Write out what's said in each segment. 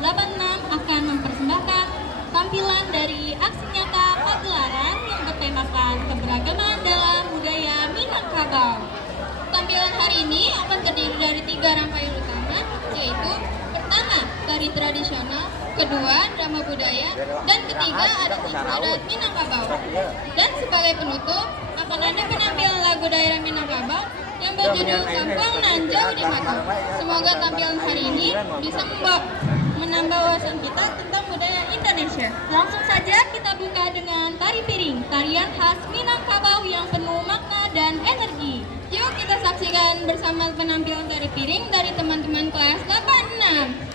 86 akan mempersembahkan tampilan dari aksi nyata pagelaran yang bertemakan keberagaman dalam budaya Minangkabau. Tampilan hari ini akan terdiri dari 3 rangkaian utama, yaitu pertama, tari tradisional, kedua, drama budaya, dan ketiga, adat istiadat Minangkabau. Dan sebagai penutup, akan ada penampilan lagu daerah Minangkabau yang berjudul Kampung Nan Jauh di Mata. Semoga tampilan hari ini bisa menambah wawasan kita tentang budaya Indonesia. Langsung saja kita buka dengan tari piring, tarian khas Minangkabau yang penuh makna dan energi. Yuk kita saksikan bersama penampilan tari piring dari teman-teman kelas 86.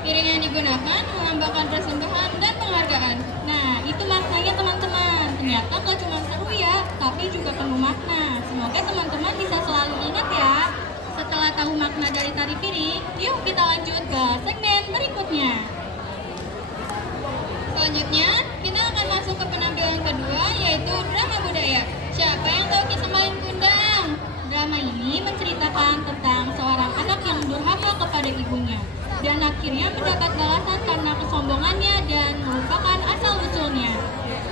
Piring yang digunakan melambangkan persembahan dan penghargaan. Nah, itu maknanya teman-teman. Ternyata gak cuma seru ya, tapi juga penuh makna. Semoga teman-teman bisa selalu ingat ya. akhiri, yuk kita lanjut ke segmen berikutnya. Selanjutnya, kita akan masuk ke penampilan kedua, yaitu drama budaya. Siapa yang tahu kisah Malin Kundang? Drama ini menceritakan tentang seorang anak yang durhaka kepada ibunya dan akhirnya mendapat balasan karena kesombongannya dan melupakan asal-usulnya.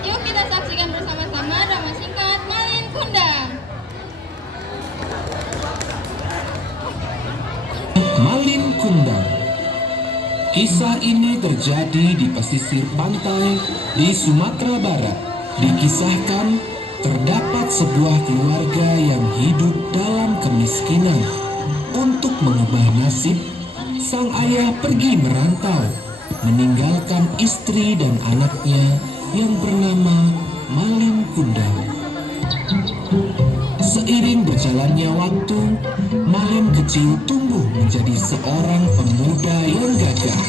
Yuk kita saksikan bersama-sama drama singkat Malin Kundang. Malin Kundang. Kisah ini terjadi di pesisir pantai di Sumatera Barat. Dikisahkan terdapat sebuah keluarga yang hidup dalam kemiskinan. Untuk mengubah nasib, sang ayah pergi merantau, meninggalkan istri dan anaknya yang bernama Malin Kundang. Seiring berjalannya waktu, Malin kecil tumbuh menjadi seorang pemuda yang gagah.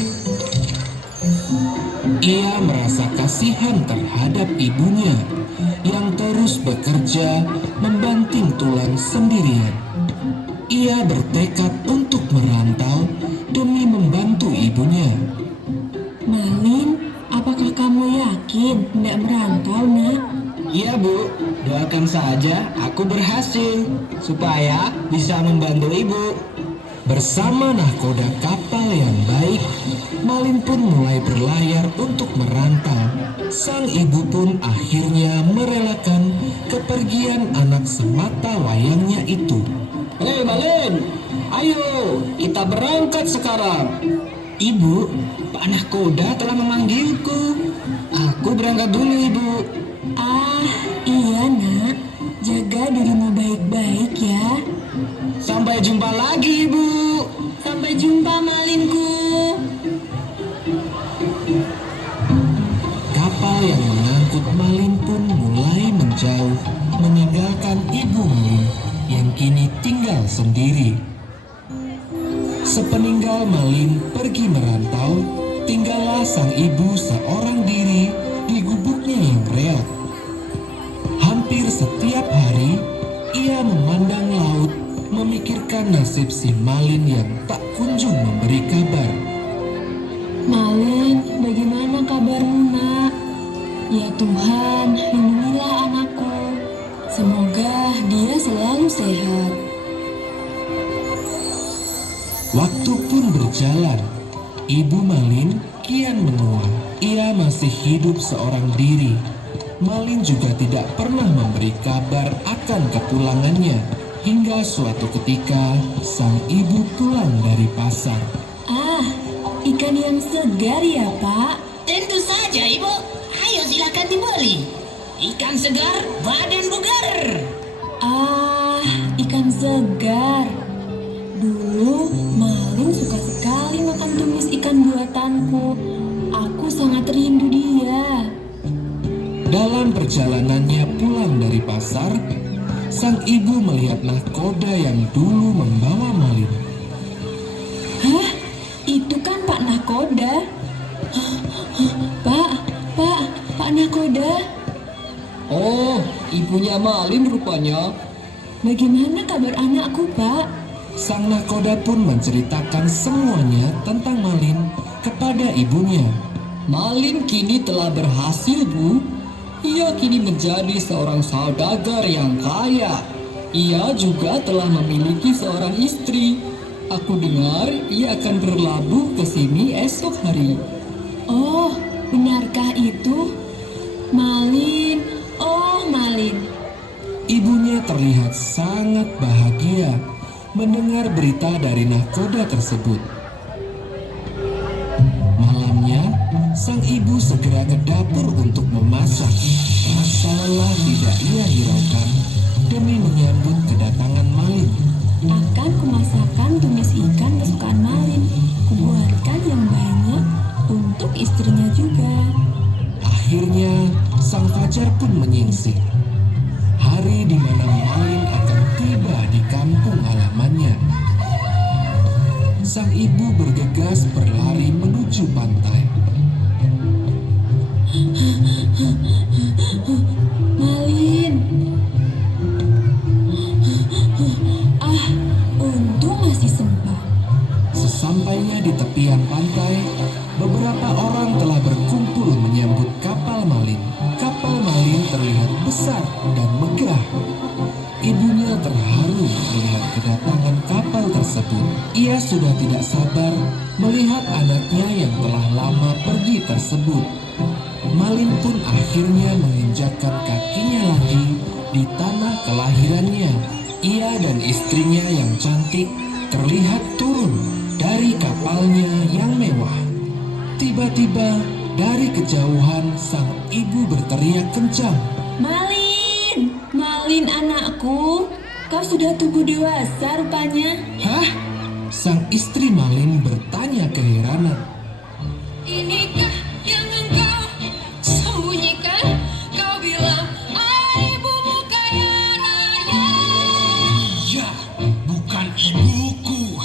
Ia merasa kasihan terhadap ibunya yang terus bekerja membanting tulang sendirian. Ia bertekad untuk merantau demi membantu ibunya. Malin, apakah kamu yakin hendak merantau, nak? Iya Bu, doakan saja aku berhasil supaya bisa membantu Ibu. Bersama nahkoda kapal yang baik, Malin pun mulai berlayar untuk merantau. Sang ibu pun akhirnya merelakan kepergian anak semata wayangnya itu. Hei Malin, ayo kita berangkat sekarang. Ibu, Pak Nahkoda telah memanggilku. Aku berangkat dulu Ibu. Ah, iya nak. Jaga dirimu baik-baik ya. Sampai jumpa lagi Ibu. Sampai jumpa Malinku. kapal yang mengangkut Malin pun mulai menjauh, meninggalkan ibu Malin yang kini tinggal sendiri. Sepeninggal Malin pergi merantau, tinggallah sang ibu seorang diri di gubuknya yang reak. Hampir setiap hari, ia memandang laut, memikirkan nasib si Malin yang tak kunjung memberi kabar. Malin, bagaimana kabarmu nak? Ya Tuhan, lindungilah anakku. Semoga dia selalu sehat. Waktu pun berjalan. Ibu Malin kian menua. Ia masih hidup seorang diri. Malin juga tidak pernah memberi kabar akan kepulangannya. Hingga suatu ketika, sang ibu pulang dari pasar. Ah, ikan yang segar ya Pak? Tentu saja, Ibu. Ayo silakan dibeli. Ikan segar, badan bugar. Ah, ikan segar. Dulu Malin suka sekali makan tumis ikan buatanku. Aku sangat rindu dia. Dalam perjalanannya pulang dari pasar, sang ibu melihat nahkoda yang dulu membawa Malin. Hah? Itu kan Pak Nahkoda. Pak Nahkoda. Oh, ibunya Malin rupanya. Bagaimana kabar anakku, Pak? Sang nahkoda pun menceritakan semuanya tentang Malin kepada ibunya. Malin kini telah berhasil, Bu. Ia kini menjadi seorang saudagar yang kaya. Ia juga telah memiliki seorang istri. Aku dengar ia akan berlabuh ke sini esok hari. Oh, benarkah itu? Malin, oh Malin. Ibunya terlihat sangat bahagia mendengar berita dari nahkoda tersebut. Malamnya, sang ibu segera ke dapur untuk memasak. Rasa lelah tidak ia hiraukan demi menyambut kedatangan Malin. Akan kumasakan tumis ikan kesukaan Malin. Kubuatkan yang banyak untuk istrinya juga. Akhirnya, sang fajar pun menyingsing. Hari di mana Malin akan tiba di kampung halamannya. Sang ibu bergegas berlari menuju pantai. Malin. Ah, untung masih sempat. Sesampainya di tepian pantai, beberapa orang telah berkumpul menyambut kapal Malin. Kapal Malin terlihat besar dan megah. Ibunya terharu melihat kedatangan kapal tersebut. Ia sudah tidak sabar melihat anaknya yang telah lama pergi tersebut. Malin pun akhirnya menginjakkan kakinya lagi di tanah kelahirannya. Ia dan istrinya yang cantik terlihat turun dari kapalnya yang mewah. Tiba-tiba dari kejauhan sang ibu berteriak kencang. Malin, Malin anakku, kau sudah tumbuh dewasa rupanya. Hah? Sang istri Malin bertanya keheranan. Inikah yang engkau sembunyikan? Kau bilang ibumu kaya raya. Ya, bukan ibuku.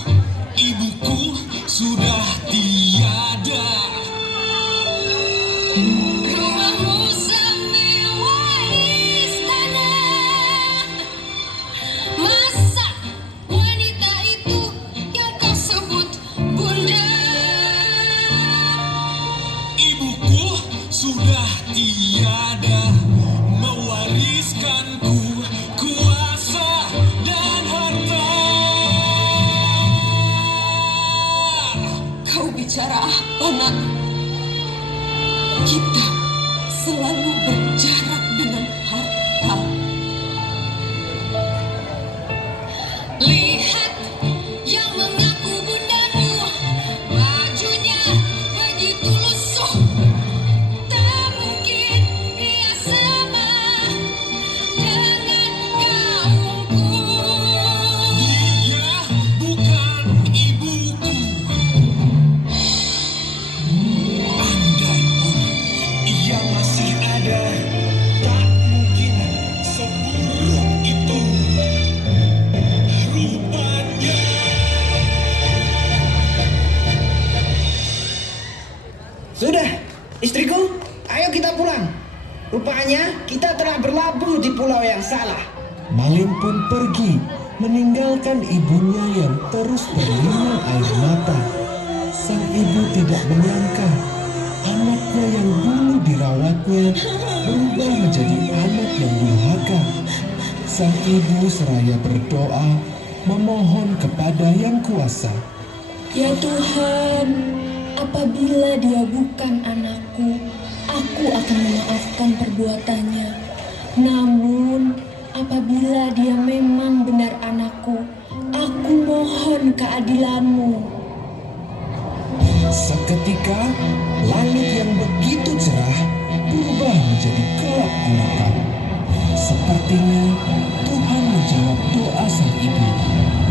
Ibuku sudah tiada. Rumahmu semewah istana. Masa wanita itu yang kau sebut bunda? Ibuku sudah tiada, mewariskanku kuasa dan harta. Kau bicara apa, nak? Kita selalu berjarak dengan harta. Lihat yang mengaku bundamu, bajunya begitu lusuh. Tak mungkin ia sama dengan kaumku. Dia bukan ibuku. Andai pun ia masih ada, tak mungkin seburuk itu rupanya. Sudah, istriku, ayo kita pulang. Rupanya kita telah berlabuh di pulau yang salah. Malin pun pergi, meninggalkan ibunya yang terus berlinang air mata. Sang ibu tidak menyangka anaknya yang dulu dirawatnya berubah menjadi anak yang durhaka. Sang ibu seraya berdoa memohon kepada Yang Kuasa. Ya Tuhan, apabila dia bukan anakku, aku akan memaafkan perbuatannya. Namun, apabila dia memang benar anakku, aku mohon keadilanmu. Seketika langit yang begitu cerah berubah menjadi gelap gulita. Sepertinya Tuhan menjawab doa sang ibu.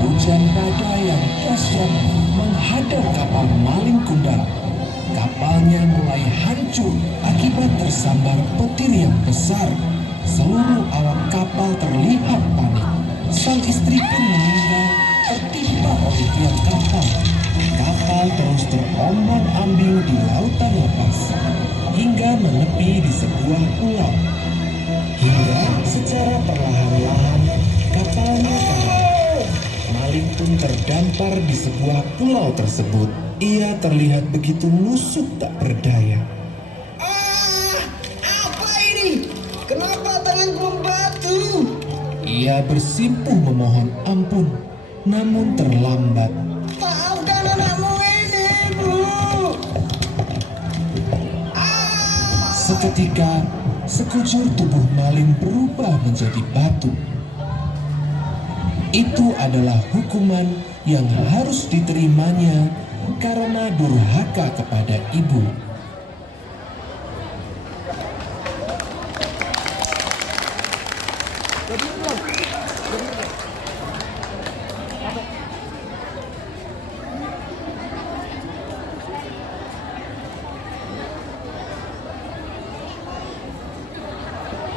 Hujan badai yang dahsyat menghadang kapal Malin Kundang. Kapalnya mulai hancur akibat tersambar petir yang besar. Seluruh awak kapal terlihat panik. Sang istri pun meninggal tertimpa oleh tiang kapal. Kapal terus terombang-ambing di lautan lepas hingga menepi di sebuah pulau. Hingga secara perlahan-lahan kapalnya karam. Malin pun terdampar di sebuah pulau tersebut. Ia terlihat begitu lusuh tak berdaya. Apa ini? Kenapa tanganku membatu? Ia bersimpuh memohon ampun, namun terlambat. Maafkan anakmu ini, Bu. Seketika, sekujur tubuh Malin berubah menjadi batu. Itu adalah hukuman yang harus diterimanya karena durhaka kepada ibu.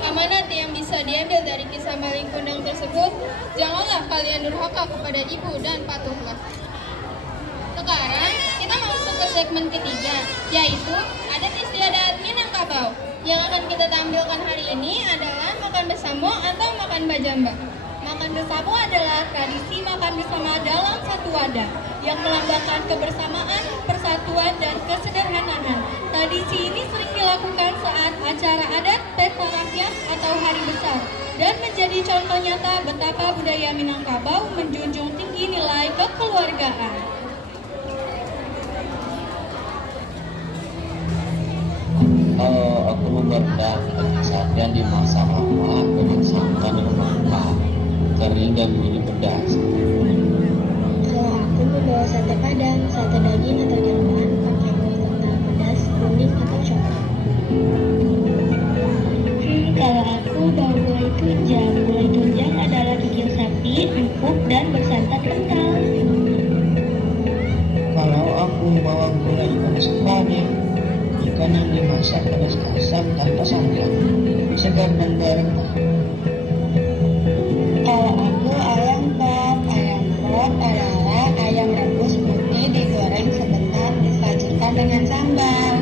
Amanat yang bisa diambil dari kisah Malin Kundang tersebut, janganlah kalian durhaka kepada ibu dan patuhlah. Sekarang kita masuk ke segmen ketiga, yaitu adat istiadat Minangkabau. Yang akan kita tampilkan hari ini adalah makan bersama atau makan bajamba. Makan bersama adalah tradisi makan bersama dalam satu wadah, yang melambangkan kebersamaan, persatuan, dan kesederhanaan. Tradisi ini sering dilakukan saat acara adat, pesta rakyat, atau hari besar, dan menjadi contoh nyata betapa budaya Minangkabau menjunjung tinggi nilai kekeluargaan. Kalau aku memberenang sajian di masa lama dengan santan yang mantap, kering dan mini pedas. Kalau aku membawa sate padang, sate daging atau jeroan, pakai kuah kental pedas, kuning atau coklat. Kalau aku bawa gulai tunjang. Gulai tunjang adalah kikil sapi, empuk, dan bersantan kental. Kalau aku membawa gulai ikan sepadan, ikan yang dimasak pedas asam tanpa sambal, segar dan berempah. Kalau aku ayam pop. Ayam pop adalah ayam rebus putih digoreng sebentar disajikan dengan sambal.